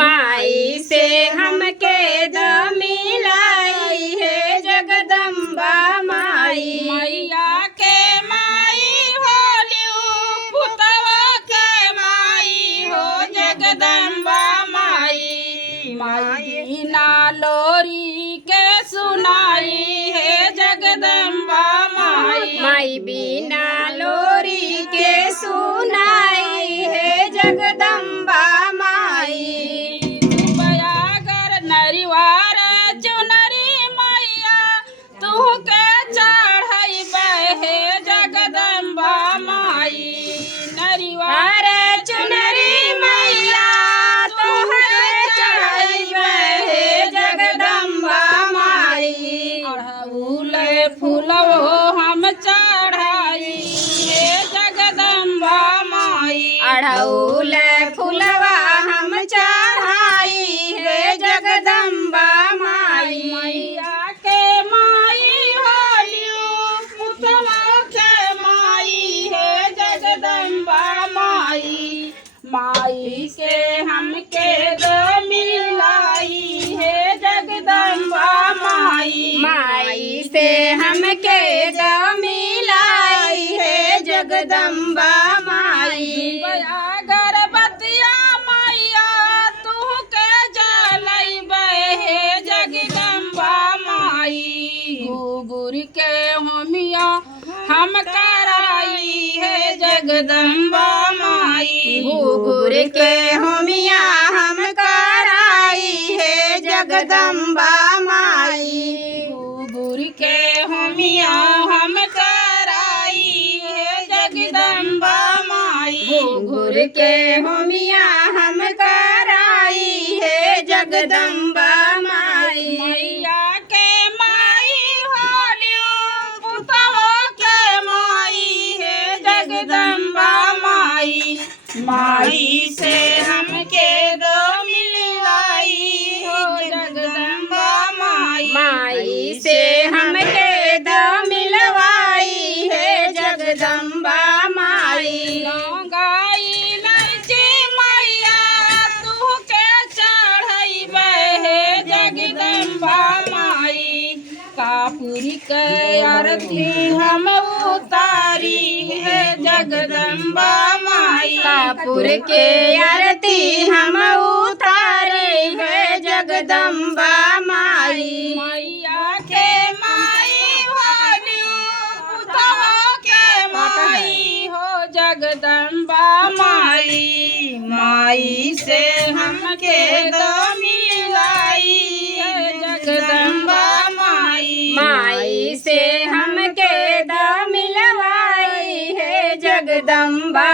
माई से हमके द मिलाई है जगदम्बा माई। मैया के माई होलियू पुतवा के माई हो जगदम्बा माई। माई ना लोरी के सुनाई है जगदम्बा माई। माई बिना लोरी के सुनाई है जगदम्बा माई। बयागर नरिवार चुनरी मैया तू के चढ़ई बहे जगदम्बा माई। नरिवार चुनरी मैया तोहरे चढ़ई बहे जगदम्बा माई। अड़हुल फूलवो हम चढ़ाई हे जगदम्बा माई। अड़हुल फुलवा हम चढ़ाई है जगदम्बा माई। मैया के माई होलियू पुतवा के माई है जगदम्बा माई। माई से हमके दो मिलाई है जगदम्बा माई। माई से हमके द मिलाई है जगदम्बा माई। अगरबत्तिया मैया तू के जलई बहे जगदम्बा माई। गुगुर के होमिया हम कराई है जगदम्बा माई। गुगुर के होमिया हम कराई है जगदम्बा माई। गुगुर के होमिया हम कराई है जगदम्बा माई। गुगुर के होमिया हम कराई है जगदम्बा माई। मैया के माई होलियू पुतवा के माई है जगदम्बा माई। माई से हमके दो मिलाई हो जगदम्बा माई। माई से हमके द मिलवाई है जगदम्बा माई। गाई लड़ची मैया तू के चढ़ई बहे जगदम्बा माई। कापुरी के आरती हम उतारी है जगदम्बा माई। कापुर के आरती हम उतारे है जगदम्बा माई। मैया के माई होलियू पुतवा के माई हो जगदम्बा माई। माई से हमके दो मिलाई है जगदम्बा माई। माई से हमके द मिलवाई है जगदम्बा